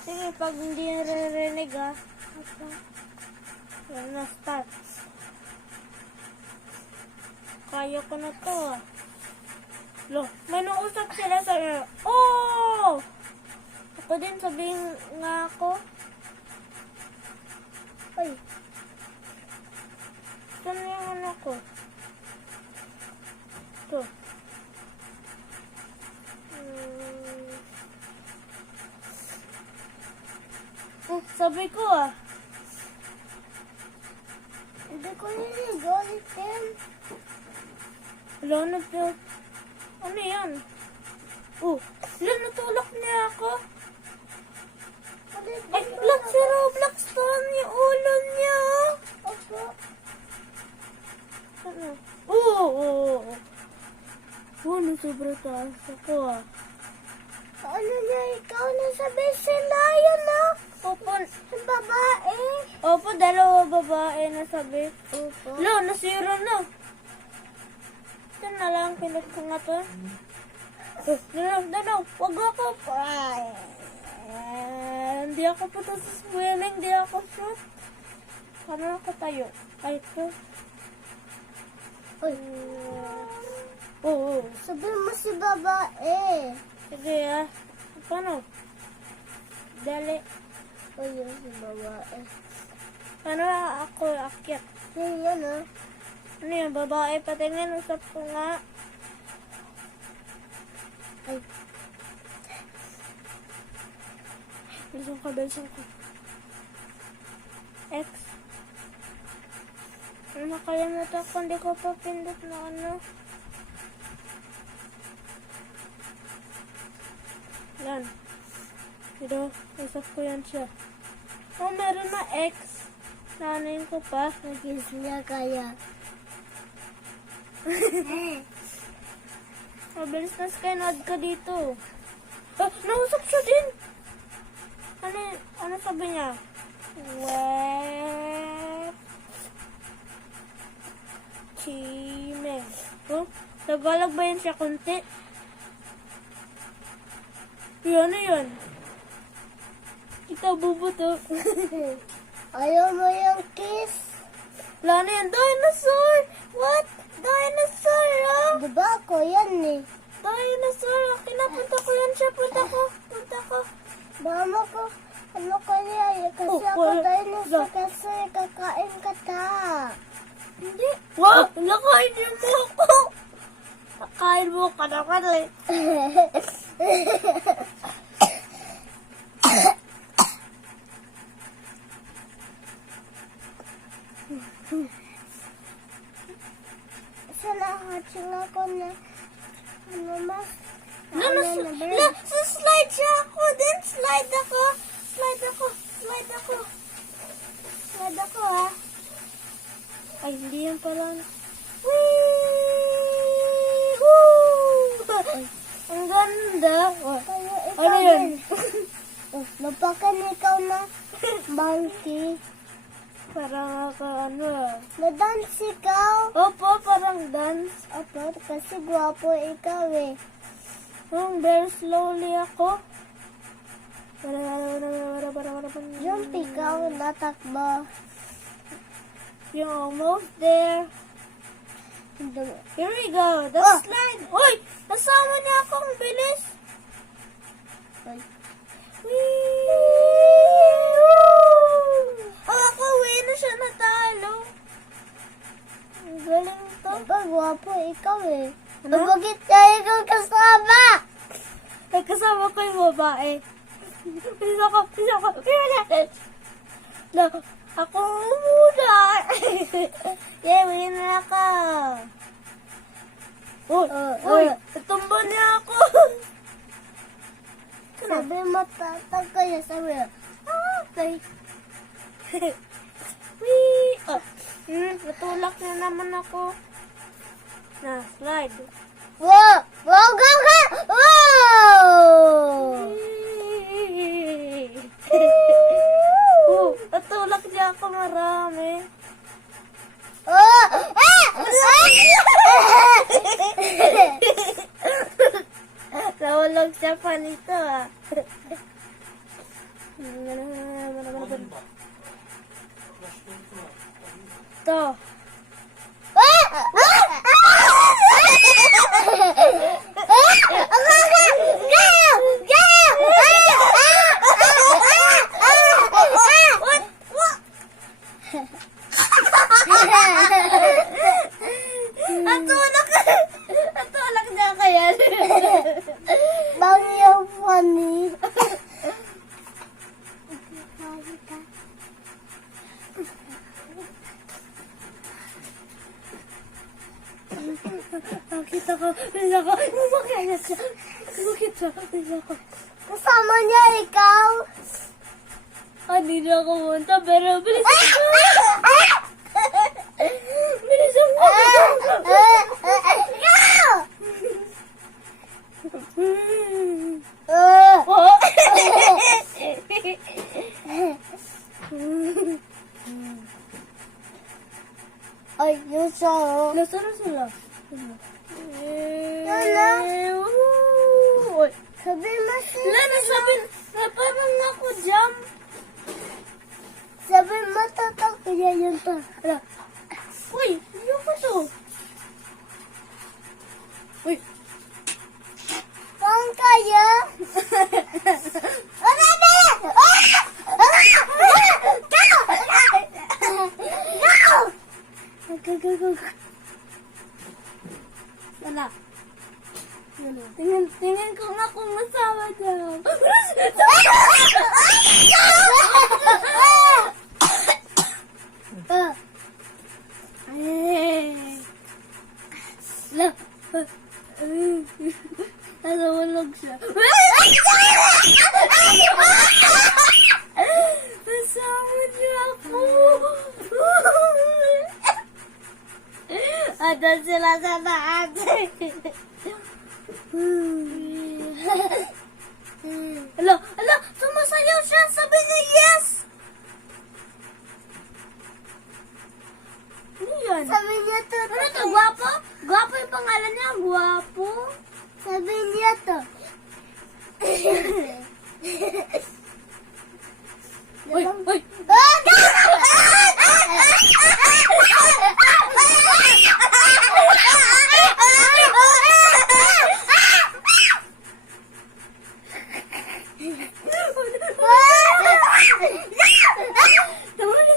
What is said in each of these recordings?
Sige, pag hindi naririnig ah. Yan na, start. Kaya ko na to ah. Lo, may nausap sila sa iyo. Oh! Ako din, sabihin nga ako. Ay. Saan yung ano ko? Ito. Sabi ko ah. Hindi ko nilinig ulitin. Wala na to. Ano yan? Oh, wala, natulak niya ako. Ay, black si Roblox to. Yung ulo niya. Opo. Ano? Oo. Ano, sobra taas ako ah. Ano niya, ikaw na sabi sila, yan ah. Opo, Yung babae. opo, dalawa babae na sabi. Opo. Lo, nasira na. Ito na lang, pinag ko nga to. Dalaw, wag ako. Ay, hindi ako puto sa swimming, hindi ako shoot. Paano ako tayo? Ay, ito. Uy. Oo. Sabi mo si babae. Sige ah. Paano? Dali. Uy, yun si babae. Paano ako akyat? Yan ah. Ano yung babae? Patingin, usap ko nga. Ay. Bilisan ko. X. Nakalimutan ko, hindi ko pa pindot na ano. Yan. Pero, usap ko yan siya. Oh, meron na X. Nanayin ko pa. Nagis niya kaya. Mabilis na skynod ka dito. Ah, nausap siya din. Ano sabi niya? Web. Chime. Oh, Tagalog ba yan siya kunti? Yan na yun. Ikaw bubuto. Ayaw mo yung kiss? Wala na yan. Dinosaur! What? Dinosaur, ah! Diba ako yan eh. Dinosaur! Kinapunta ko yan siya. Punta ko. Mama ko, ano kaya? Kasi Oh, ako wala. dinosaur kasi kakain ka ta. Hindi. Wow! Nakain niyo mo ako! Nakain mo ka naman eh. Sa lahat sila ko na ano mas Slide siya ako din. Slide ako ah. Ay, hindi yan pala. Wee! Woo! Ang ganda. kaya ikaw Ano yun? Oh, napakan ikaw na monkey. Parang ako ano ah. Na-dance ikaw. Opo, parang dance. Opo, kasi gwapo ikaw eh. Very slowly ako. Yung ikaw natakbo. You're almost there. Here we go. The Oh. slide. Uy! Nasama niya ako. Ang bilis. Ay. Wee! Ako, uwi na siya natalo. Ang galing to. Diba gwapo ikaw eh. Ano? Bakit tayo kang kasama? Ay, kasama ko yung babae. Bisa ko. No, ako muna. Yeah, uwi na ako. Uy, natumba niya ako. Sabi mo tatag kayo, sabi mo. Okay. Wee! Natulak na naman ako. Na, slide. Wow! Wow, go, go! Wow! Natulak niya ako marami. Oh! Ah! Nawalog siya pa nito ah. Ito. Atulak niya kaya. Bang yung funny. Nakita ko. Umakayat siya. Bakit siya? Kasama niya ikaw. Hindi na ako punta, pero bilisan ko. Bilisan ko. Oh. Ay, yun siya. Nasaan na sila? Lala. Uy. Sabi mo siya. Lala, sabi na parang ako jam. Sabi mo totoo kaya yun to. Ala. Uy, yung ko to. Uy. Saan kaya? Go. Wala. Tingnan ko nga kung masama daw. Nalulog siya. Masama niya ako. Ada sila sa taas. Ala, sumasayaw siya. Sabi niya yes. Ano yan? Sabi niya to. Ano to, gwapo? Gwapo yung pangalan niya, gwapo. Sabi niya to. Uy.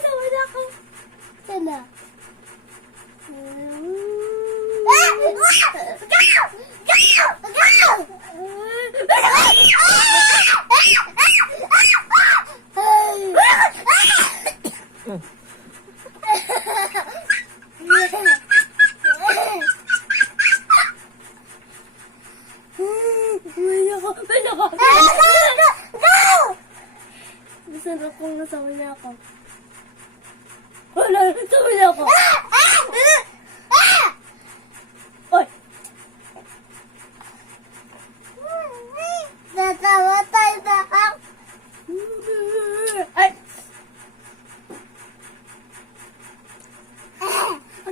Sama na ako. Sana. Masarap kung nasama niya ako. Wala, nasama niya ako. Oy! Tatawa tayo na ako. Ay!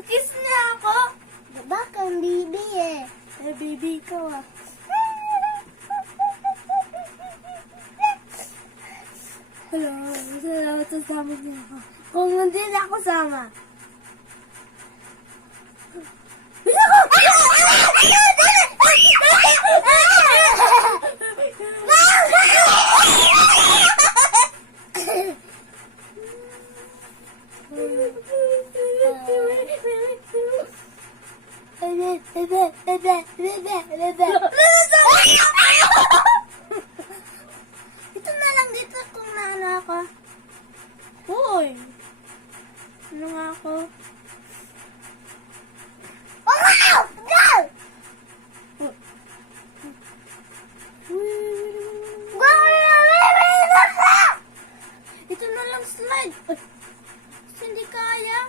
Kiss niya ako. Diba kang bibi eh. Eh, baby ko ah. Hello, salamat sa sama niya ako. Kung hindi na ako sama. Bisa ko! Ito na lang dito kung naano ako. Uy! Ano nga ako? Ito na lang slide. Uy! Hindi kaya.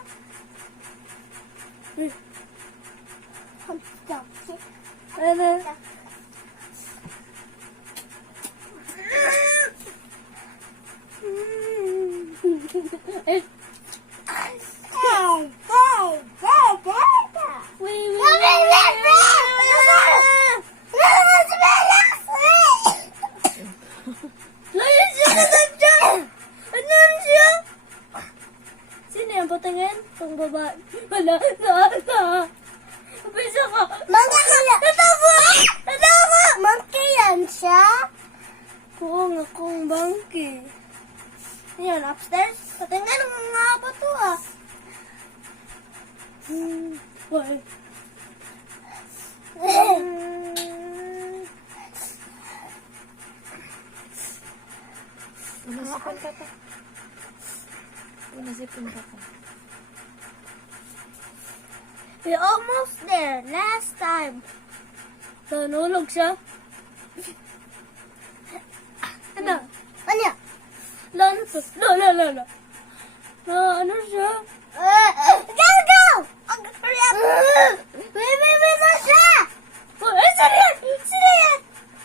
Ano? Eh, Layan siya na nandiyan! yung babae. Wala, na. Bisa ko. Monkey yan. Natawa! Monkey yan siya? Oo nga kung bangki. Yan, upstairs. Patingnan mo nga ba to ah. Why? Unasipin ka pa. Unasipin ka pa. We're almost there. Last time. Nanulog siya. Ano? Ano yan? Lalo to. La. Ano siya? Go, go! Hurry up! Wait na siya! Oh, eh, sino yan? Sino yan?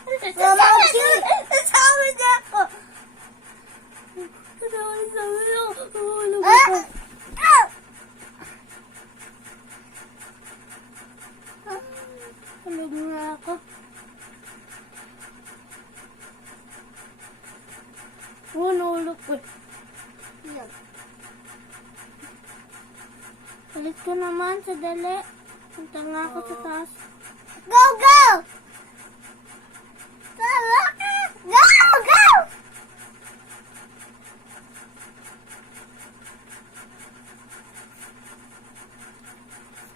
Monkey! Sabi niya ako. Sabi niya ako. Ano ba Ah! ito? Ah! Tulog nga ako. Oh, nahulog ko. Yan. Palit ko naman sa dali. Punta nga ako sa taas. Go, go! Go, go!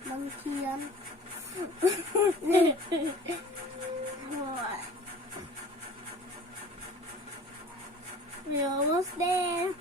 Monkey yan. We're almost there.